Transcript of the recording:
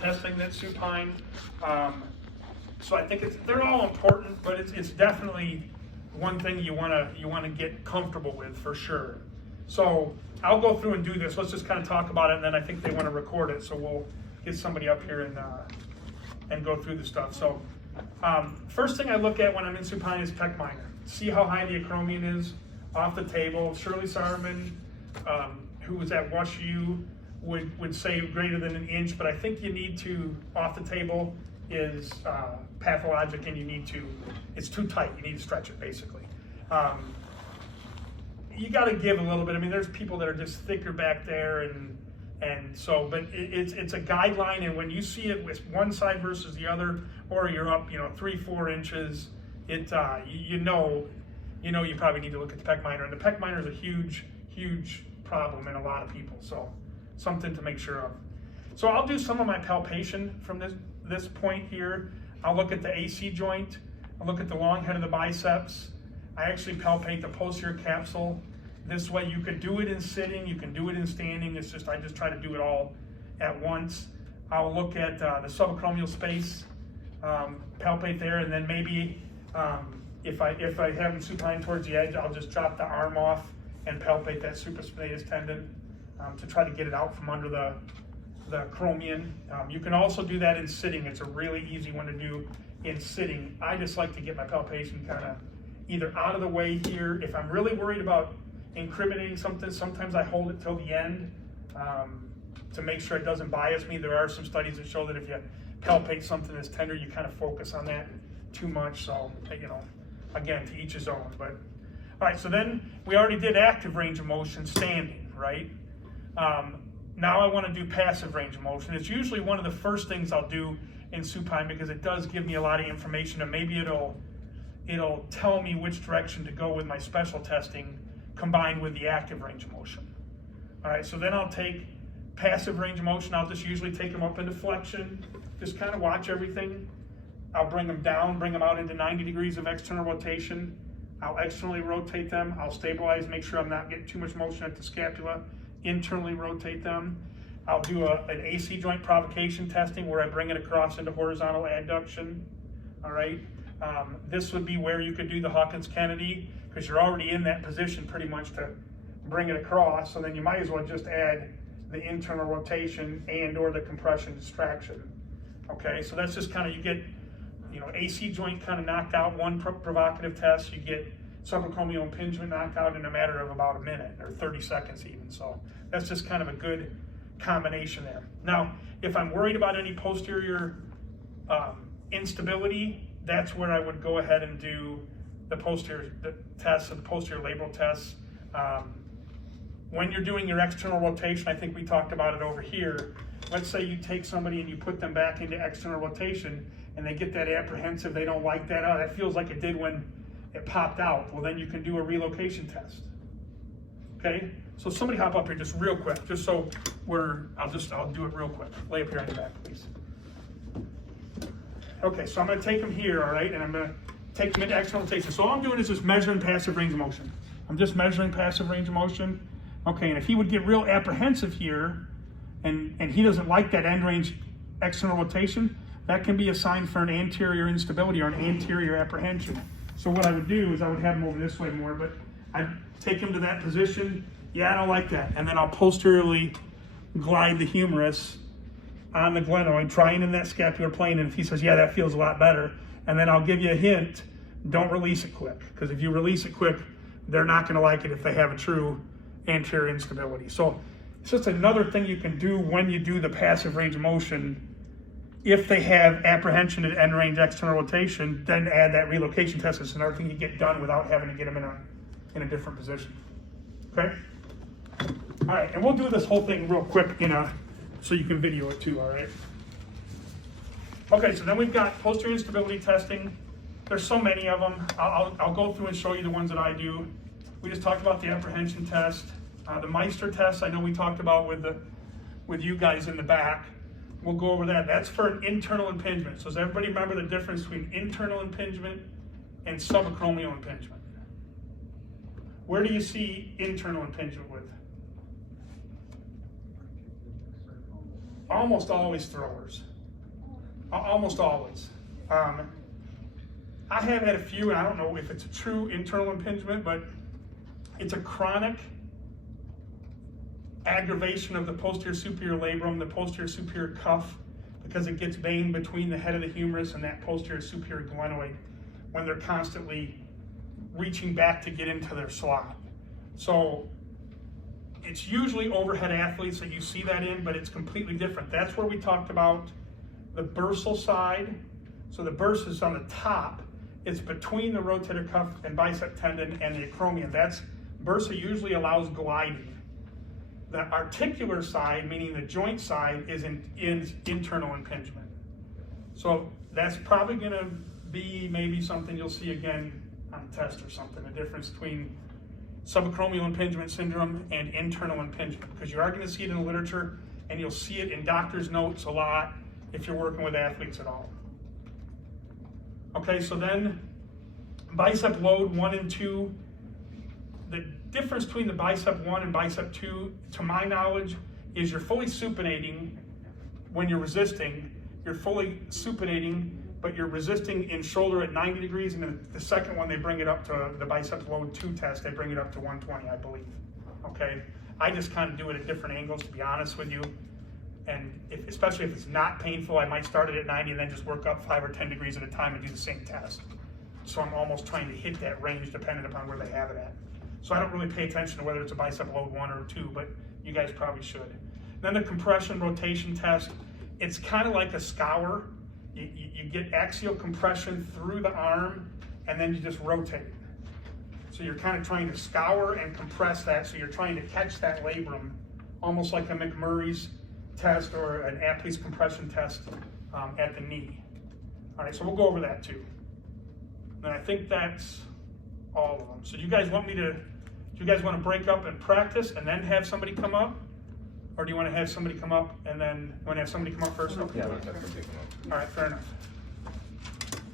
testing that's supine. So I think they're all important, but it's definitely one thing you want to get comfortable with for sure. So I'll go through and do this. Let's just kind of talk about it, and then I think they want to record it, so we'll get somebody up here and go through the stuff. So first thing I look at when I'm in supine is pec minor. See how high the acromion is off the table. Shirley Sarman, who was at WashU, would say greater than an inch, but I think you need to, off the table is pathologic, and it's too tight. You need to stretch it, basically. You got to give a little bit. I mean, there's people that are just thicker back there, and so, but it's a guideline, and when you see it with one side versus the other, or you're up, 3-4 inches, you probably need to look at the pec minor, and the pec minor is a huge problem in a lot of people, so something to make sure of. So I'll do some of my palpation from this point here. I'll look at the AC joint. I'll look at the long head of the biceps. I actually palpate the posterior capsule. This way you could do it in sitting, you can do it in standing. I just try to do it all at once. I'll look at the subacromial space, palpate there, and then maybe if I have them supine towards the edge, I'll just drop the arm off and palpate that supraspinatus tendon to try to get it out from under the acromion. You can also do that in sitting. It's a really easy one to do in sitting. I just like to get my palpation kind of either out of the way here. If I'm really worried about incriminating something, sometimes I hold it till the end to make sure it doesn't bias me. There are some studies that show that if you palpate something that's tender, you kind of focus on that too much. So, again, to each his own. But all right, so then we already did active range of motion standing, right? Now I want to do passive range of motion. It's usually one of the first things I'll do in supine because it does give me a lot of information, and maybe it'll tell me which direction to go with my special testing combined with the active range of motion. All right, so then I'll take passive range of motion. I'll just usually take them up into flexion, just kind of watch everything. I'll bring them down, bring them out into 90 degrees of external rotation. I'll externally rotate them. I'll stabilize, make sure I'm not getting too much motion at the scapula. Internally rotate them. I'll do an AC joint provocation testing where I bring it across into horizontal adduction. All right. This would be where you could do the Hawkins-Kennedy because you're already in that position pretty much to bring it across. So then you might as well just add the internal rotation and or the compression distraction. Okay, so that's just kind of, you get, AC joint kind of knocked out, one provocative test. You get subacromial impingement knocked out in a matter of about a minute or 30 seconds even. So that's just kind of a good combination there. Now, if I'm worried about any posterior instability, that's where I would go ahead and do the tests, the posterior labral tests. When you're doing your external rotation, I think we talked about it over here. Let's say you take somebody and you put them back into external rotation and they get that apprehensive, they don't like that, that feels like it did when it popped out. Well, then you can do a relocation test. Okay, so somebody hop up here just real quick, just so I'll do it real quick. Lay up here on your back, please. Okay, so I'm going to take them here, all right, and I'm going to take them into external rotation. So all I'm doing is just measuring passive range of motion. I'm just measuring passive range of motion. Okay, and if he would get real apprehensive here, and he doesn't like that end range external rotation, that can be a sign for an anterior instability or an anterior apprehension. So what I would do is I would have him over this way more, but I'd take him to that position. Yeah, I don't like that. And then I'll posteriorly glide the humerus on the glenoid, trying in that scapular plane, and if he says, yeah, that feels a lot better, and then I'll give you a hint, don't release it quick, because if you release it quick, they're not going to like it if they have a true anterior instability. So it's just another thing you can do when you do the passive range of motion. If they have apprehension at end range external rotation, then add that relocation test. It's another thing you get done without having to get them in a different position. Okay? All right, and we'll do this whole thing real quick so you can video it too, all right? Okay, so then we've got posterior instability testing. There's so many of them. I'll go through and show you the ones that I do. We just talked about the apprehension test. The Meister test, I know we talked about with you guys in the back. We'll go over that. That's for an internal impingement. So does everybody remember the difference between internal impingement and subacromial impingement? Where do you see internal impingement with? almost always throwers. Almost always. I have had a few, and I don't know if it's a true internal impingement, but it's a chronic aggravation of the posterior superior labrum, the posterior superior cuff, because it gets vein between the head of the humerus and that posterior superior glenoid when they're constantly reaching back to get into their slot. So it's usually overhead athletes that you see that in, but it's completely different. That's where we talked about the bursal side. So the bursa is on the top. It's between the rotator cuff and bicep tendon and the acromion. That's bursa usually allows gliding. The articular side, meaning the joint side, is internal impingement. So that's probably going to be maybe something you'll see again on a test or something, the difference between subacromial impingement syndrome and internal impingement, because you are going to see it in the literature, and you'll see it in doctor's notes a lot if you're working with athletes at all. Okay, so then bicep load 1 and 2. The difference between the bicep 1 and bicep 2, to my knowledge, is you're fully supinating when you're resisting. You're fully supinating, but you're resisting in shoulder at 90 degrees, and then the second one, they bring it up to the bicep load 2 test, they bring it up to 120, I believe. Okay, I just kind of do it at different angles, to be honest with you. And especially if it's not painful, I might start it at 90 and then just work up 5 or 10 degrees at a time and do the same test. So I'm almost trying to hit that range depending upon where they have it at. So I don't really pay attention to whether it's a bicep load 1 or 2, but you guys probably should. Then the compression rotation test, it's kind of like a scour. You get axial compression through the arm, and then you just rotate. So you're kind of trying to scour and compress that, so you're trying to catch that labrum, almost like a McMurray's test or an Apley's compression test at the knee. All right, so we'll go over that too. And I think that's all of them. So do you guys want to break up and practice and then have somebody come up? Or do you want to have somebody come up and then want to have somebody come up first? Okay. Yeah, let's have somebody come up. All right, fair enough.